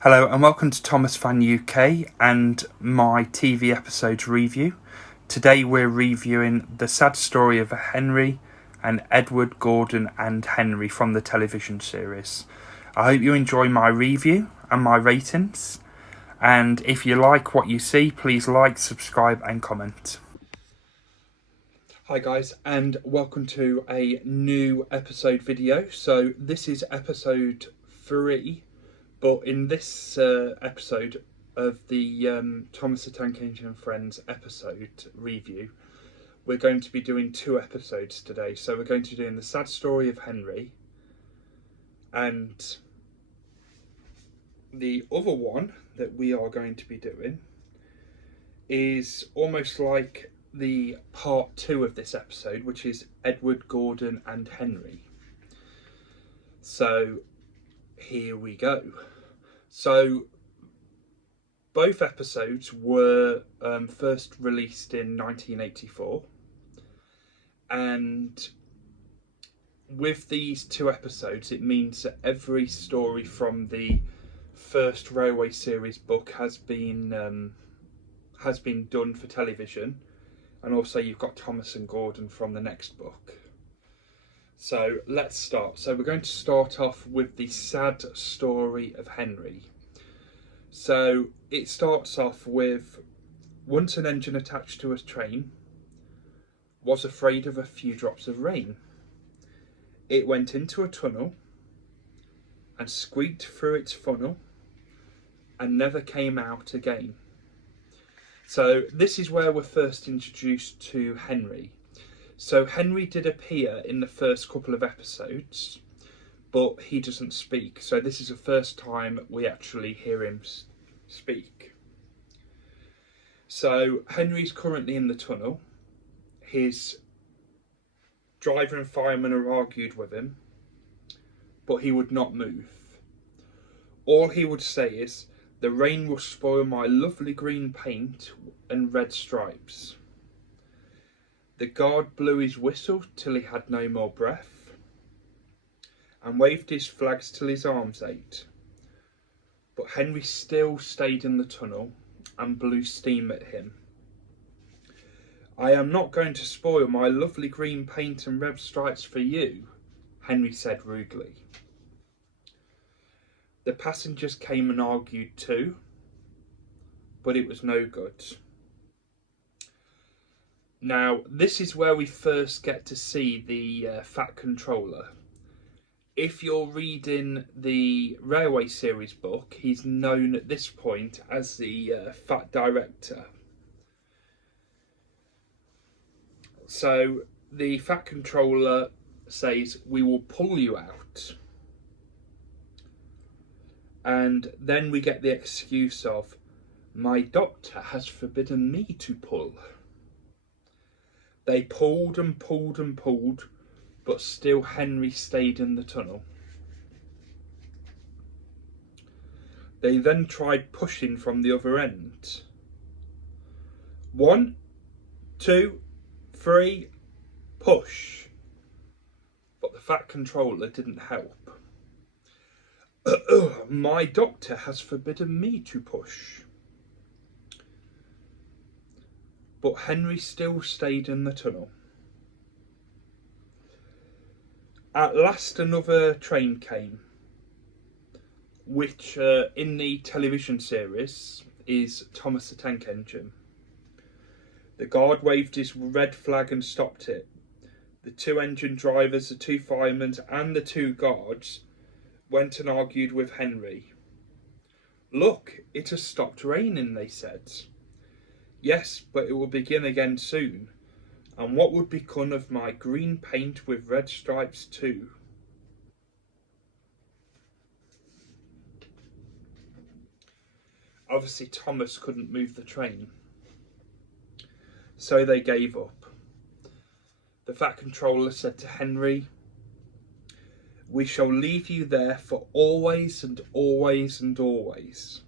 Hello and welcome to Thomas Fan UK and my TV episodes review. Today we're reviewing The Sad Story of Henry and Edward, Gordon and Henry from the television series. I hope you enjoy my review and my ratings, and if you like what you see, please like, subscribe and comment. Hi guys, and welcome to a new episode video. So this is episode 3. But in this episode of the Thomas the Tank Engine and Friends episode review, we're going to be doing 2 episodes today. So we're going to be doing The Sad Story of Henry, and the other one that we are going to be doing is almost like the part 2 of this episode, which is Edward, Gordon and Henry. So here we go. So both episodes were first released in 1984, and with these 2 episodes it means that every story from the first Railway series book has been done for television, and also you've got Thomas and Gordon from the next book. So let's start. So we're going to start off with The Sad Story of Henry. So it starts off with, once an engine attached to a train was afraid of a few drops of rain. It went into a tunnel and squeaked through its funnel and never came out again. So this is where we're first introduced to Henry. So Henry did appear in the first couple of episodes, but he doesn't speak. So this is the first time we actually hear him speak. So Henry's currently in the tunnel. His driver and fireman are argued with him, but he would not move. All he would say is, "The rain will spoil my lovely green paint and red stripes." The guard blew his whistle till he had no more breath, and waved his flags till his arms ached. But Henry still stayed in the tunnel and blew steam at him. "I am not going to spoil my lovely green paint and red stripes for you," Henry said rudely. The passengers came and argued too, but it was no good. Now, this is where we first get to see the Fat Controller. If you're reading the Railway series book, he's known at this point as the Fat Director. So the Fat Controller says, "We will pull you out." And then we get the excuse of, "My doctor has forbidden me to pull." They pulled and pulled and pulled, but still Henry stayed in the tunnel. They then tried pushing from the other end. 1, 2, 3, push. But the Fat Controller didn't help. "My doctor has forbidden me to push." But Henry still stayed in the tunnel. At last another train came, which in the television series is Thomas the Tank Engine. The guard waved his red flag and stopped it. The 2 engine drivers, the 2 firemen and the 2 guards went and argued with Henry. "Look, it has stopped raining," they said. "Yes, but it will begin again soon. And what would become of my green paint with red stripes too?" Obviously Thomas couldn't move the train, so they gave up. The Fat Controller said to Henry, "We shall leave you there for always and always and always."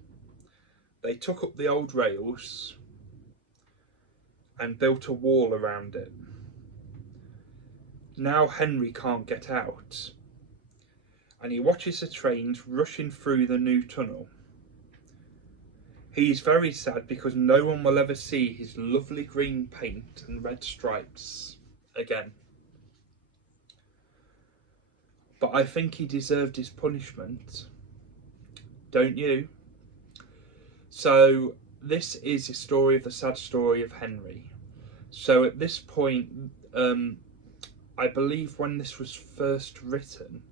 They took up the old rails and built a wall around it. Now Henry can't get out, and he watches the trains rushing through the new tunnel. He's very sad because no one will ever see his lovely green paint and red stripes again. But I think he deserved his punishment. Don't you? So this is a story of the sad story of Henry. So at this point, I believe when this was first written,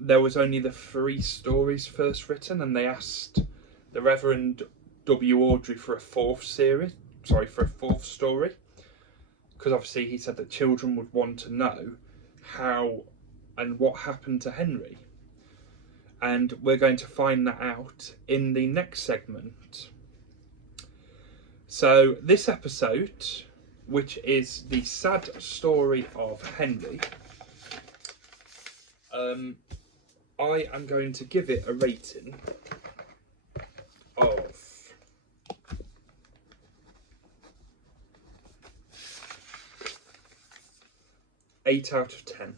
there was only the 3 stories first written, and they asked the Reverend W. Audrey for a 4th story, because obviously he said that children would want to know how and what happened to Henry. And we're going to find that out in the next segment. So this episode, which is the sad story of Henry, I am going to give it a rating of 8 out of 10.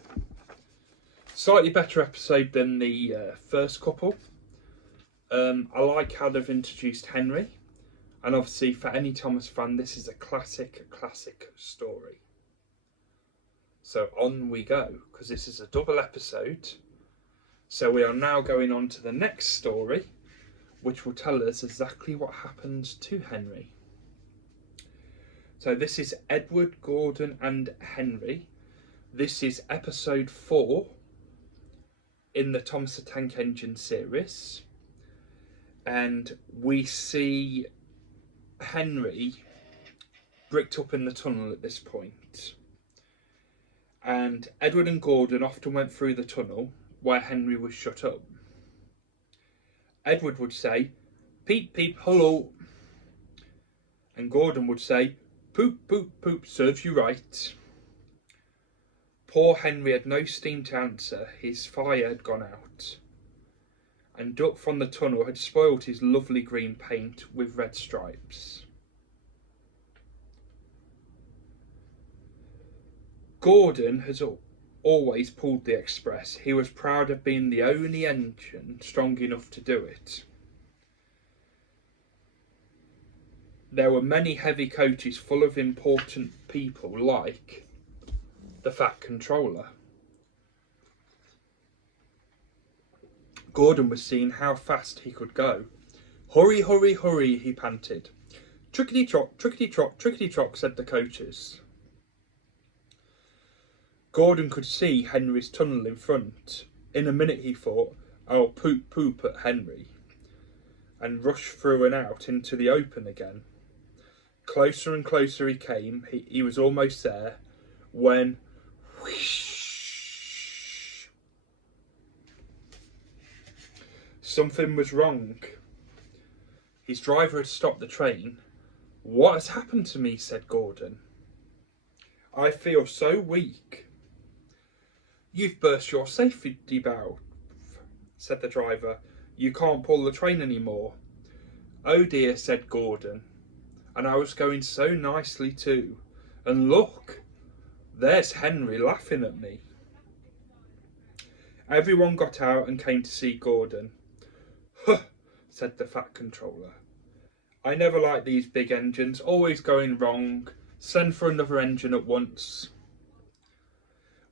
Slightly better episode than the first couple. I like how they've introduced Henry, and obviously for any Thomas fan, this is a classic story. So on we go, because this is a double episode. So we are now going on to the next story, which will tell us exactly what happened to Henry. So this is Edward, Gordon and Henry. This is episode 4 in the Thomas the Tank Engine series. And we see Henry bricked up in the tunnel at this point. And Edward and Gordon often went through the tunnel where Henry was shut up. Edward would say, "Peep, peep, hello." And Gordon would say, "Poop, poop, poop, serves you right." Poor Henry had no steam to answer, his fire had gone out, and duck from the tunnel had spoiled his lovely green paint with red stripes. Gordon has always pulled the express. He was proud of being the only engine strong enough to do it. There were many heavy coaches full of important people like the Fat Controller. Gordon was seeing how fast he could go. "Hurry, hurry, hurry," he panted. "Trickety-trot, trickety-trot, trickety-trot," said the coaches. Gordon could see Henry's tunnel in front. In a minute, he thought, "I'll poop poop at Henry," and rush through and out into the open again. Closer and closer he came. He was almost there when whoosh, something was wrong. His driver had stopped the train. "What has happened to me?" said Gordon. "I feel so weak." "You've burst your safety valve," said the driver. "You can't pull the train anymore." "Oh dear," said Gordon. "And I was going so nicely too. And look, there's Henry laughing at me." Everyone got out and came to see Gordon. "Huh," said the Fat Controller. "I never like these big engines, always going wrong. Send for another engine at once."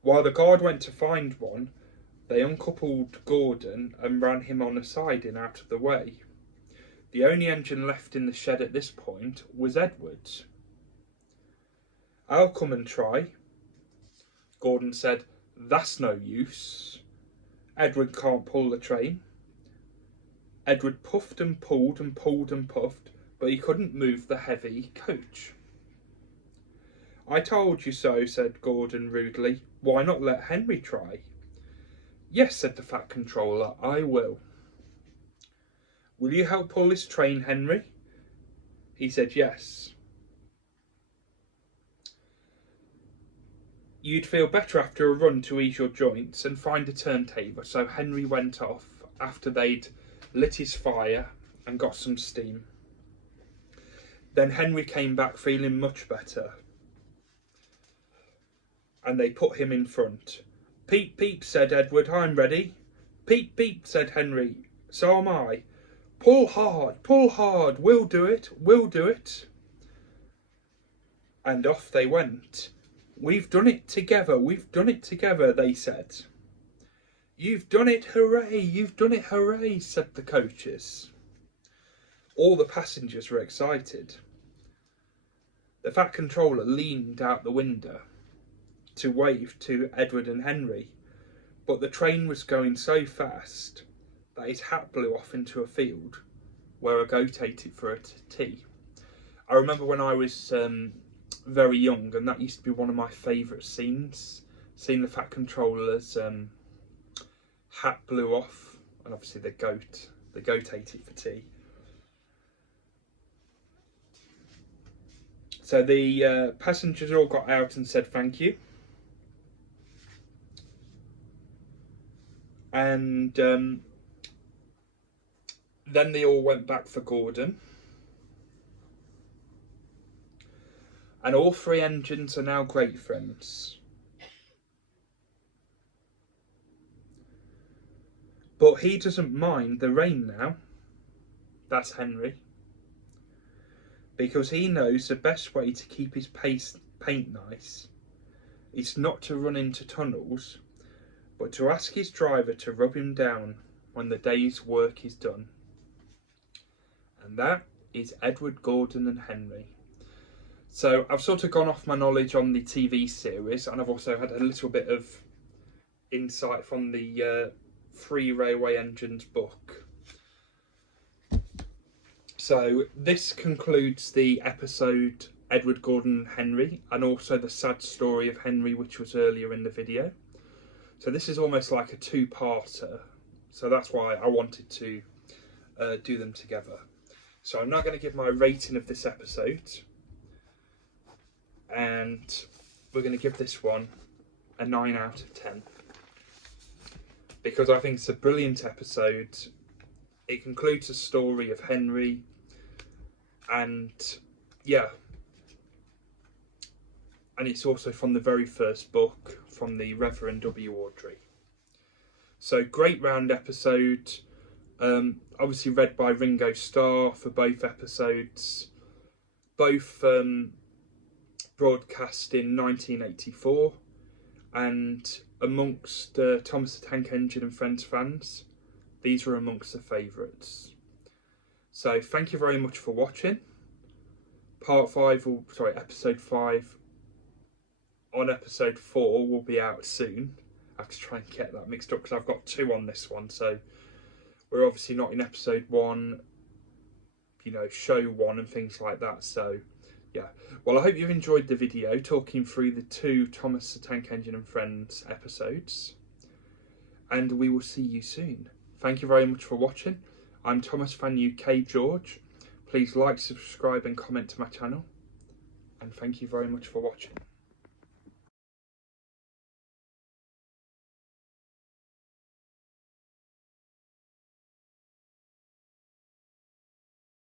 While the guard went to find one, they uncoupled Gordon and ran him on a siding out of the way. The only engine left in the shed at this point was Edward's. "I'll come and try." Gordon said, "That's no use. Edward can't pull the train." Edward puffed and pulled and pulled and puffed, but he couldn't move the heavy coach. "I told you so," said Gordon rudely. "Why not let Henry try?" "Yes," said the Fat Controller, "I will." "Will you help pull this train, Henry?" He said yes. "You'd feel better after a run to ease your joints and find a turntable." So Henry went off after they'd lit his fire and got some steam. Then Henry came back feeling much better, and they put him in front. "Peep, peep," said Edward, "I'm ready." "Peep, peep," said Henry, "so am I." pull hard, we'll do it, we'll do it. And off they went. We've done it together, we've done it together, they said. You've done it, hooray, you've done it, hooray, said the coaches. All the passengers were excited. The Fat Controller leaned out the window to wave to Edward and Henry, but the train was going so fast that his hat blew off into a field where a goat ate it for a tea. I remember when I was very young, and that used to be one of my favourite scenes, seeing the Fat Controller's hat blew off, and obviously the goat ate it for tea. So the passengers all got out and said thank you. And then they all went back for Gordon. And all three engines are now great friends. But he doesn't mind the rain now. That's Henry. Because he knows the best way to keep his paint nice is not to run into tunnels, but to ask his driver to rub him down when the day's work is done. And that is Edward, Gordon and Henry. So I've sort of gone off my knowledge on the TV series, and I've also had a little bit of insight from the Three Railway Engines book. So this concludes the episode Edward, Gordon and Henry, and also the sad story of Henry, which was earlier in the video. So this is almost like a two-parter, so that's why I wanted to do them together. So I'm now going to give my rating of this episode, and we're going to give this one a 9 out of 10. Because I think it's a brilliant episode. It concludes the story of Henry, and yeah, and it's also from the very first book from the Reverend W. Awdry. So great round episode, obviously read by Ringo Starr for both episodes, both broadcast in 1984, and amongst Thomas the Tank Engine and Friends fans, these were amongst the favourites. So thank you very much for watching. Episode 5 on episode 4 will be out soon. I have to try and get that mixed up because I've got 2 on this one. So we're obviously not in episode 1, you know, show 1 and things like that. So yeah, well, I hope you've enjoyed the video talking through the 2 Thomas the Tank Engine and Friends episodes. And we will see you soon. Thank you very much for watching. I'm Thomas Fan UK George. Please like, subscribe and comment to my channel. And thank you very much for watching.